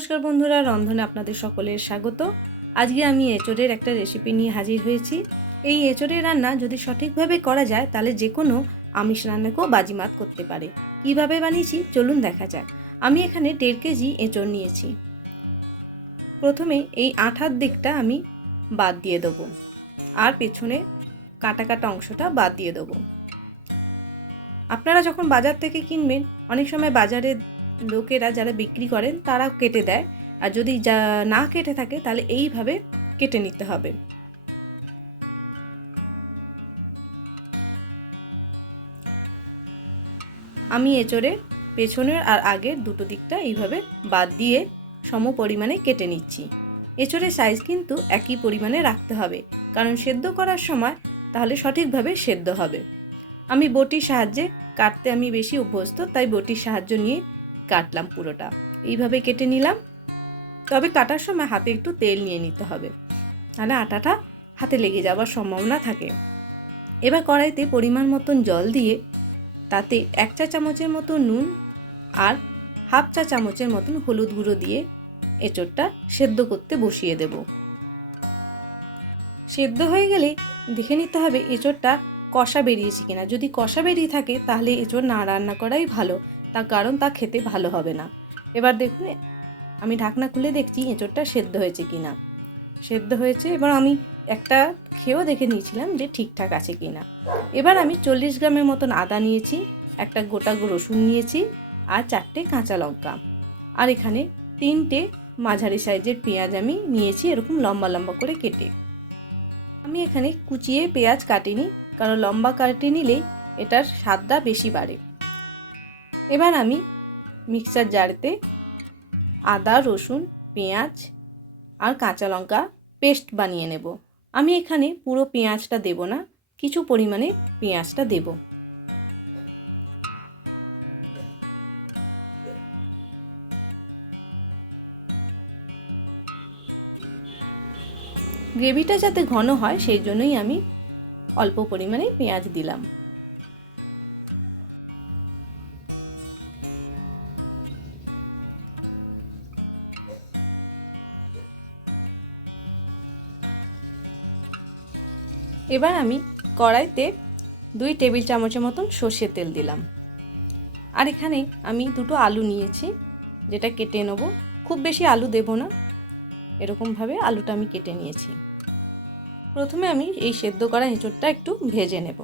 নমস্কার বন্ধুরা, রন্ধনে আপনাদের সকলের স্বাগত। আজকে আমি এঁচড়ের একটা রেসিপি নিয়ে হাজির হয়েছি। এই এঁচড়ের রান্না যদি সঠিকভাবে করা যায়, তাহলে যে কোনো আমিষ রান্নাকেও বাজিমাত করতে পারে। কীভাবে বানিয়েছি? চলুন দেখা যাক। আমি এখানে দেড় কেজি এঁচড় নিয়েছি। প্রথমে এই আঠার দিকটা আমি বাদ দিয়ে দেবো। আর পেছনে কাটা কাটা অংশটা বাদ দিয়ে দেবো। আপনারা যখন বাজার থেকে কিনবেন, অনেক সময় বাজারে লোকেরা যারা বিক্রি করেন তারা কেটে দেয়। আর যদি যা না কেটে থাকে, তাহলে এইভাবে কেটে নিতে হবে। আমি এচড়ে পেছনের আর আগের দুটো দিকটা এইভাবে বাদ দিয়ে সম পরিমাণে কেটে নিচ্ছি। এচড়ের সাইজ কিন্তু একই পরিমাণে রাখতে হবে। কারণ সেদ্ধ করার সময় তাহলে সঠিকভাবে সেদ্ধ হবে। আমি বটির সাহায্যে কাটতে আমি বেশি অভ্যস্ত, তাই বটির সাহায্য নিয়ে কাটলাম পুরোটা। এইভাবে কেটে নিলাম। তবে কাটার সময় হাতে একটু তেল নিয়ে নিতে হবে। তাহলে আটাটা হাতে লেগে যাওয়ার সম্ভাবনা থাকে। এবার কড়াইতে পরিমাণ মতন জল দিয়ে তাতে এক চা চামচের মতো নুন আর হাফ চা চামচের মতন হলুদ গুঁড়ো দিয়ে এঁচড়টা সেদ্ধ করতে বসিয়ে দেব। সেদ্ধ হয়ে গেলে দেখে নিতে হবে এঁচড়টা কষা বেরিয়েছে কিনা। যদি কষা বেরিয়ে থাকে তাহলে এঁচড় না রান্না করাই ভালো। তার কারণ তা খেতে ভালো হবে না। এবার দেখুন, আমি ঢাকনা খুলে দেখছি এঁচড়টা সেদ্ধ হয়েছে কি না। সেদ্ধ হয়েছে, এবার আমি একটা খেয়েও দেখে নিয়েছিলাম যে ঠিকঠাক আছে কি না। এবার আমি চল্লিশ গ্রামের মতন আদা নিয়েছি, একটা গোটা রসুন নিয়েছি আর চারটে কাঁচা লঙ্কা। আর এখানে তিনটে মাঝারি সাইজের পেঁয়াজ আমি নিয়েছি, এরকম লম্বা লম্বা করে কেটে। আমি এখানে কুচিয়ে পেঁয়াজ কাটিনি, কারণ লম্বা কাটে নিলেই এটার স্বাদটা বেশি বাড়ে। এবার আমি মিক্সার জারতে আদা, রসুন, পেঁয়াজ আর কাঁচা লঙ্কা পেস্ট বানিয়ে নেব। আমি এখানে পুরো পেঁয়াজটা দেব না, কিছু পরিমাণে পেঁয়াজটা দেব। গ্রেভিটা যাতে ঘন হয়, সেই জন্যই আমি অল্প পরিমাণে পেঁয়াজ দিলাম। এবার আমি কড়াইতে দুই টেবিল চামচের মতন সর্ষের তেল দিলাম। আর এখানে আমি দুটো আলু নিয়েছি, যেটা কেটে নেব। খুব বেশি আলু দেব না, এরকমভাবে আলুটা আমি কেটে নিয়েছি। প্রথমে আমি এই সেদ্ধ করা এঁচড়টা একটু ভেজে নেব।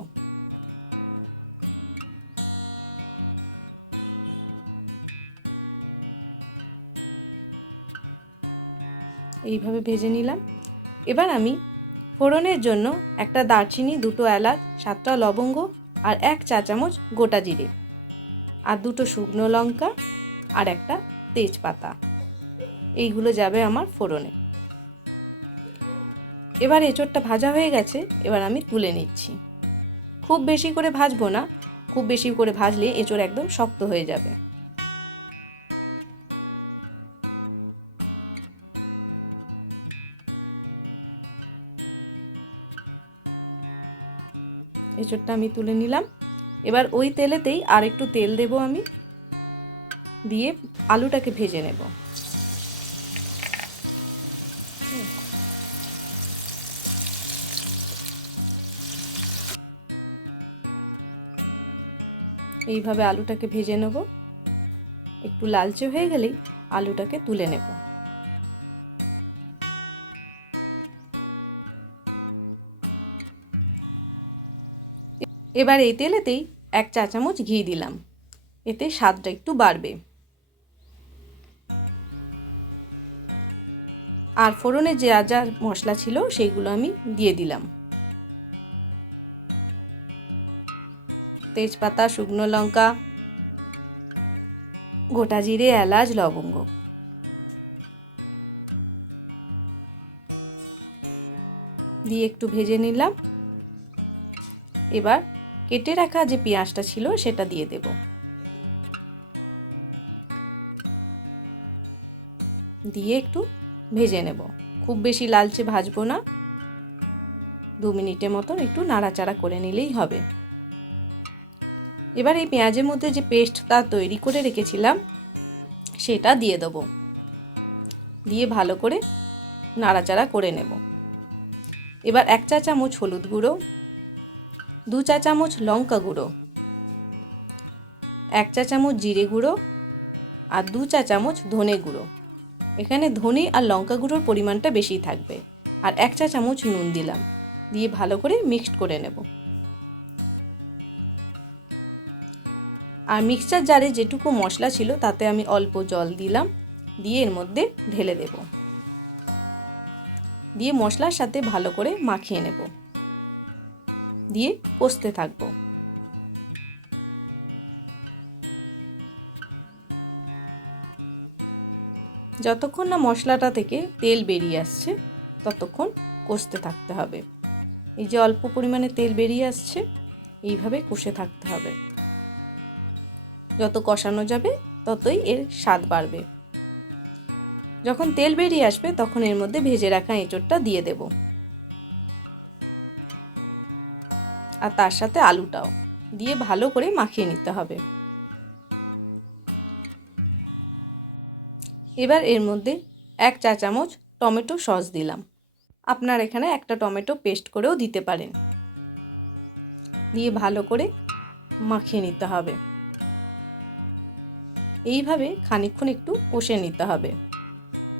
এইভাবে ভেজে নিলাম। এবার আমি ফোড়নের জন্য একটা দারচিনি, দুটো এলাচ, সাতটা লবঙ্গ আর এক চা চামচ গোটা জিরে আর দুটো শুকনো লঙ্কা আর একটা তেজপাতা। এইগুলো যাবে আমার ফোড়নে। এবার এঁচড়টা ভাজা হয়ে গেছে, এবার আমি তুলে নিচ্ছি। খুব বেশি করে ভাজবো না, খুব বেশি করে ভাজলে এঁচড় একদম শক্ত হয়ে যাবে। এঁচড়টা আমি তুলে নিলাম। এবার ওই তেলেতেই আর একটু তেল দেব আমি। দিয়ে আলুটাকে ভেজে নেব। এইভাবে আলুটাকে ভেজে নেব। একটু লালচে হয়ে গেলেই আলুটাকে তুলে নেব। এবার এই তেলেতেই এক চা চামচ ঘি দিলাম। এতে স্বাদটা একটু বাড়বে। আর ফোড়নে যে যা মশলা ছিল, সেইগুলো আমি দিয়ে দিলাম। তেজপাতা, শুকনো লঙ্কা, গোটা জিরে, এলাচ, লবঙ্গ। দিয়ে একটু ভেজে নিলাম। এবার কেটে রাখা যে পেঁয়াজটা ছিল সেটা দিয়ে দেব। দিয়ে একটু ভেজে নেব। খুব বেশি লালচে ভাজবো না। দু মিনিটের মতন একটু নাড়াচাড়া করে নিলেই হবে। এবার এই পেঁয়াজের মধ্যে যে পেস্টটা তৈরি করে রেখেছিলাম, সেটা দিয়ে দেবো। দিয়ে ভালো করে নাড়াচাড়া করে নেব। এবার এক চা চামচ হলুদ গুঁড়ো দু চা চামচ লঙ্কা গুঁড়ো, এক চা চামচ জিরে গুঁড়ো আর দু চা চামচ ধনে গুঁড়ো। এখানে ধনে আর লঙ্কা গুঁড়োর পরিমাণটা বেশি থাকবে আর এক চা চামচ নুন দিলাম, দিয়ে ভালো করে মিক্সড করে নেব। আর মিক্সচার জারে যেটুকু মশলা ছিল তাতে আমি অল্প জল দিলাম, দিয়ে এর মধ্যে ঢেলে দেব। দিয়ে মশলার সাথে ভালো করে মাখিয়ে নেব। দিয়ে কষতে থাকব। যতক্ষণ না মশলাটা থেকে তেল বেরিয়ে আসছে, ততক্ষণ কষতে থাকতে হবে। এই যে অল্প পরিমাণে তেল বেরিয়ে আসছে, এইভাবে কষে থাকতে হবে। যত কষানো যাবে, ততই এর স্বাদ বাড়বে। যখন তেল বেরিয়ে আসবে, তখন এর মধ্যে ভেজে রাখা এঁচড়টা দিয়ে দেব। আর তার সাথে আলুটাও দিয়ে ভালো করে মাখিয়ে নিতে হবে। এবার এর মধ্যে এক চা চামচ টমেটো সস দিলাম। আপনার এখানে একটা টমেটো পেস্ট করেও দিতে পারেন। দিয়ে ভালো করে মাখিয়ে নিতে হবে। এইভাবে খানিক্ষণ একটু কষে নিতে হবে।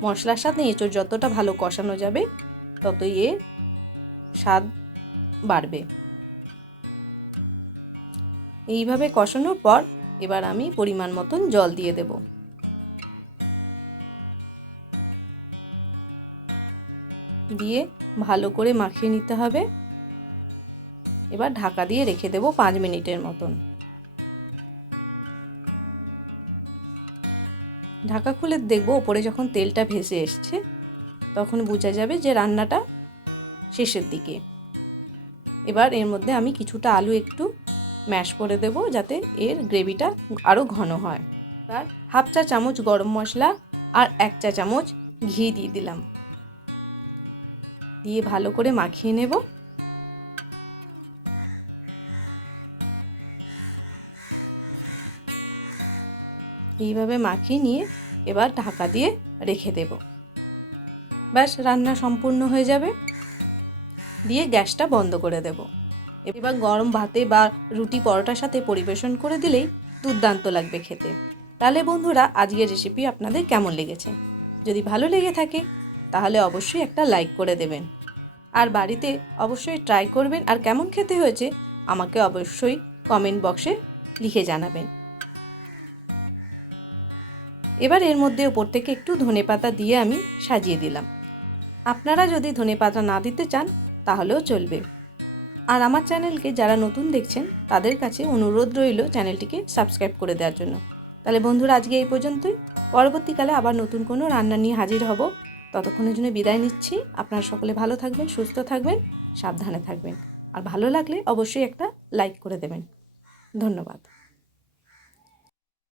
মশলার সাথে এঁচড় যতটা ভালো কষানো যাবে, ততই এর স্বাদ বাড়বে। এইভাবে কষানোর পর এবার আমি পরিমাণ মতন জল দিয়ে দেব। দিয়ে ভালো করে মাখিয়ে নিতে হবে। এবার ঢাকা দিয়ে রেখে দেব পাঁচ মিনিটের মতন। ঢাকা খুলে দেখব ওপরে যখন তেলটা ভেসে এসছে, তখন বোঝা যাবে যে রান্নাটা শেষের দিকে। এবার এর মধ্যে আমি কিছুটা আলু একটু ম্যাশ করে দেব যাতে এর গ্রেভিটা আরও ঘন হয়। আর হাফ চা চামচ গরম মশলা আর এক চা চামচ ঘি দিয়ে দিলাম। দিয়ে ভালো করে মাখিয়ে নেব। এইভাবে মাখিয়ে নিয়ে এবার ঢাকা দিয়ে রেখে দেব। ব্যাস, রান্না সম্পূর্ণ হয়ে যাবে। দিয়ে গ্যাসটা বন্ধ করে দেব। এবার গরম ভাতে বা রুটি পরোটার সাথে পরিবেশন করে দিলেই দুর্দান্ত লাগবে খেতে। তাহলে বন্ধুরা, আজকের রেসিপি আপনাদের কেমন লেগেছে? যদি ভালো লেগে থাকে, তাহলে অবশ্যই একটা লাইক করে দেবেন। আর বাড়িতে অবশ্যই ট্রাই করবেন আর কেমন খেতে হয়েছে, আমাকে অবশ্যই কমেন্ট বক্সে লিখে জানাবেন। এবার এর মধ্যে ওপর থেকে একটু ধনে পাতা দিয়ে আমি সাজিয়ে দিলাম। আপনারা যদি ধনে পাতা না দিতে চান, তাহলেও চলবে। আর আমার চ্যানেলকে যারা নতুন দেখছেন, তাদের কাছে অনুরোধ রইল চ্যানেলটিকে সাবস্ক্রাইব করে দেওয়ার জন্য। তাহলে বন্ধুরা, আজকে এই পর্যন্তই। পরবর্তীকালে আবার নতুন কোনো রান্না নিয়ে হাজির হব। ততক্ষণের জন্য বিদায় নিচ্ছি। আপনারা সকলে ভালো থাকবেন, সুস্থ থাকবেন, সাবধানে থাকবেন। আর ভালো লাগলে অবশ্যই একটা লাইক করে দেবেন। ধন্যবাদ।